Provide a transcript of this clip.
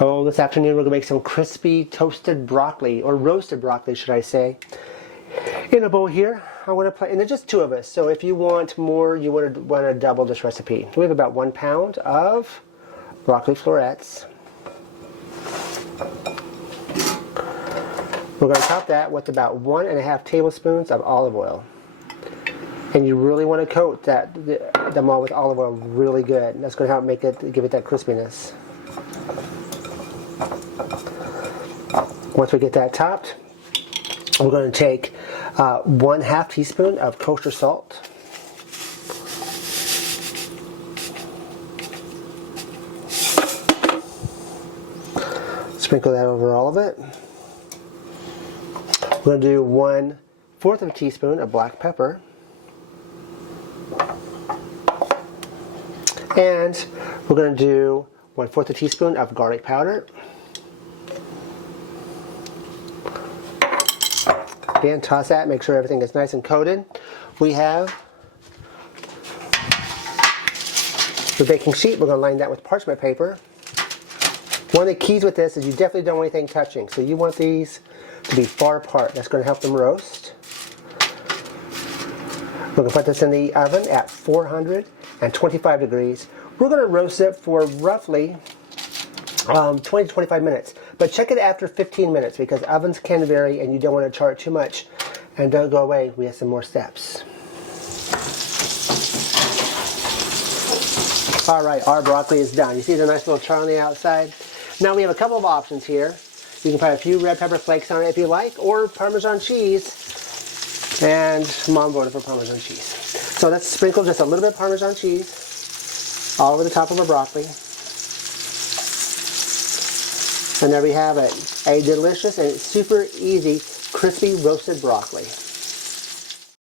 Oh, this afternoon we're going to make some crispy toasted broccoli, or roasted broccoli should I say. In a bowl here, I want to put, and there's just two of us, so if you want more, you want to double this recipe. We have about 1 pound of broccoli florets. We're going to top that with about 1.5 tablespoons of olive oil. And you really want to coat them all with olive oil really good. That's going to help give it that crispiness. Once we get that topped, we're going to take 1/2 teaspoon of kosher salt. Sprinkle that over all of it. We're going to do 1/4 of a teaspoon of black pepper. And we're going to do 1/4 a teaspoon of garlic powder. Again, toss that, make sure everything is nice and coated. We have the baking sheet. We're going to line that with parchment paper. One of the keys with this is you definitely don't want anything touching. So you want these to be far apart. That's going to help them roast. We're going to put this in the oven at 425 degrees. We're going to roast it for roughly 20 to 25 minutes. But check it after 15 minutes because ovens can vary and you don't want to char it too much. And don't go away, we have some more steps. Alright, our broccoli is done. You see the nice little char on the outside? Now we have a couple of options here. You can put a few red pepper flakes on it if you like, or Parmesan cheese. And Mom voted for Parmesan cheese. So let's sprinkle just a little bit of Parmesan cheese all over the top of our broccoli. And there we have it, a delicious and super easy crispy roasted broccoli.